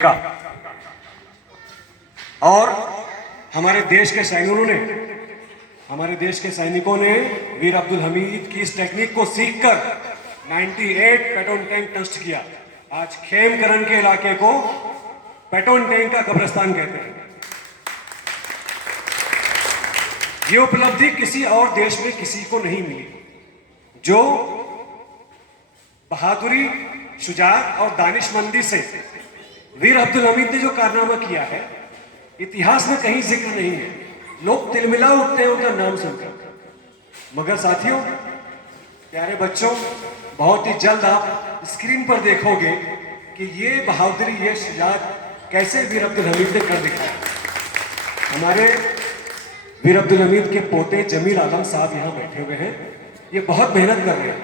का और हमारे देश के सैनिकों ने वीर अब्दुल हमीद की इस टेक्निक को सीखकर 98 पेट्रोल टैंक नष्ट किया। आज खेमकरन के इलाके को पेट्रोल टैंक का कब्रिस्तान कहते हैं। ये उपलब्धि किसी और देश में किसी को नहीं मिली। जो बहादुरी, शुजाअत और दानिशमंदी से वीर अब्दुल हमीद ने जो कारनामा किया है, इतिहास में कहीं जिक्र नहीं है। लोग तिलमिला उठते हैं उनका नाम सुनकर। मगर साथियों, प्यारे बच्चों, बहुत ही जल्द आप स्क्रीन पर देखोगे कि ये बहादुरी, ये शुजाअत कैसे वीर अब्दुल हमीद ने कर दिखाया। हमारे वीर अब्दुल हमीद के पोते जमील आलम साहब यहाँ बैठे हुए हैं। ये बहुत मेहनत कर रहे हैं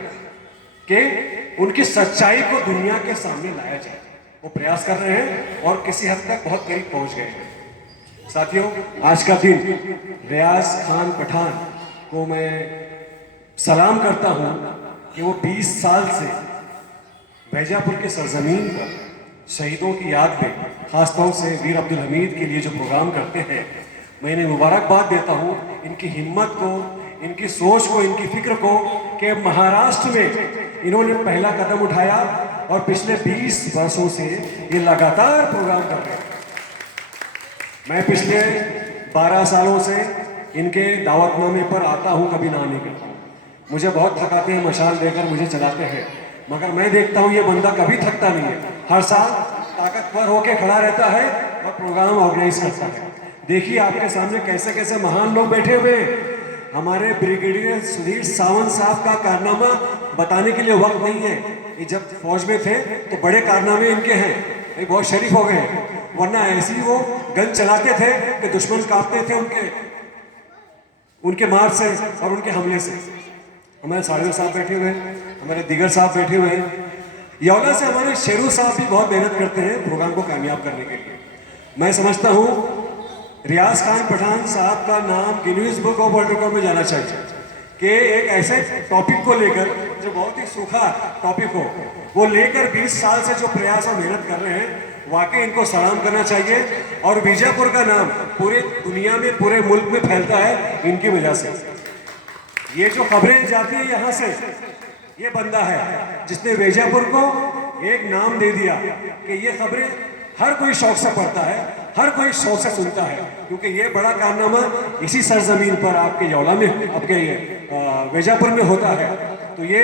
कि उनकी सच्चाई को दुनिया के सामने लाया जाए। वो प्रयास कर रहे हैं और किसी हद तक बहुत करीब पहुंच गए हैं। साथियों, आज का दिन रियाज खान पठान को मैं सलाम करता हूं कि वो 20 साल से बैजापुर के सरजमीन पर शहीदों की याद में, खासतौर से वीर अब्दुल हमीद के लिए जो प्रोग्राम करते हैं, मैं इन्हें मुबारकबाद देता हूं। इनकी हिम्मत को, इनकी सोच को, इनकी फिक्र को कि महाराष्ट्र में इन्होंने पहला कदम उठाया और पिछले 20 वर्षों से ये लगातार प्रोग्राम कर रहे हैं। मैं पिछले 12 सालों से इनके दावतनामे पर आता हूँ, कभी ना नहीं करता हूँ। मुझे बहुत थकाते हैं, मशाल देकर मुझे चलाते हैं, मगर मैं देखता हूँ ये बंदा कभी थकता नहीं है। हर साल ताकतवर होकर खड़ा रहता है और प्रोग्राम ऑर्गेनाइज करता है। देखिए आपके सामने कैसे कैसे महान लोग बैठे हुए हैं। हमारे ब्रिगेडियर सुधीर सावंत साहब का कारनामा बताने के लिए वक्त नहीं है। ये जब फौज में थे तो बड़े कारनामे इनके हैं, ये बहुत शरीफ हो गए हैं। वरना ऐसे ही वो गन चलाते थे कि दुश्मन कांपते थे उनके मार से और उनके हमले से। हमारे साड़ियों साहब बैठे हुए हैं, हमारे दिगर साहब बैठे हुए हैं। यौला से हमारे शेरू साहब भी बहुत मेहनत करते हैं प्रोग्राम को कामयाब करने के लिए। मैं समझता हूँ रियाज खान पठान साहब का नाम Guinness book of world record में जाना चाहिए कि एक ऐसे टॉपिक को लेकर जो बहुत ही सूखा टॉपिक हो, वो लेकर 20 साल से जो प्रयास और मेहनत कर रहे हैं, वाकई इनको सलाम करना चाहिए। और बीजापुर का नाम पूरे दुनिया में, पूरे मुल्क में फैलता है इनकी वजह से। ये जो खबरें जाती है यहाँ से, ये बंदा है जिसने बीजापुर को एक नाम दे दिया कि ये खबरें हर कोई शौक से पढ़ता है, हर कोई शौक से सुनता है, क्योंकि ये बड़ा कारनामा इसी सरजमीन पर आपके यौला में, आपके बीजापुर में होता है। तो ये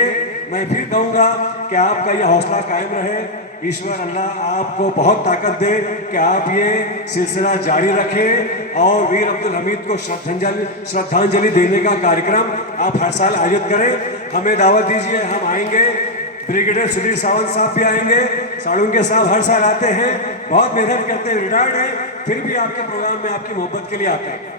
मैं फिर कहूँगा कि आपका ये हौसला कायम रहे। ईश्वर अल्लाह आपको बहुत ताकत दे कि आप ये सिलसिला जारी रखें और वीर अब्दुल हमीद को श्रद्धांजलि देने का कार्यक्रम आप हर साल आयोजित करें। हमें दावत दीजिए, हम आएंगे। ब्रिगेडियर सुधीर सावंत साहब भी आएंगे। साड़ुंके साहब हर साल आते हैं, बहुत मेहनत करते हैं, रिटायर्ड हैं, फिर भी आपके प्रोग्राम में आपकी मोहब्बत के लिए आते हैं।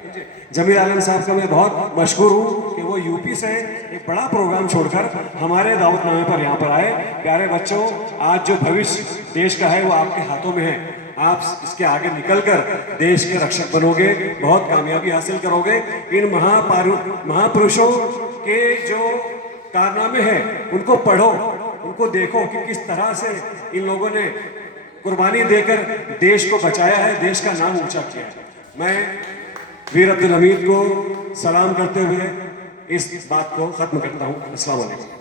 जमील आलम साहब का मैं बहुत मशहूर हूँ कि वो यूपी से एक बड़ा प्रोग्राम छोड़कर हमारे दावतनामे पर यहाँ पर आए। प्यारे बच्चों, आज जो भविष्य देश का है वो आपके हाथों में है। आप इसके आगे निकलकर देश के रक्षक बनोगे, बहुत कामयाबी हासिल करोगे। इन महापुरुषों के जो कारनामे हैं उनको पढ़ो, उनको देखो कि किस तरह से इन लोगों ने कुर्बानी देकर देश को बचाया है, देश का नाम ऊंचा किया है। मैं वीर अब्दुल हमीद को सलाम करते हुए इस बात को खत्म करता हूँ। अस्सलाम वालेकुम।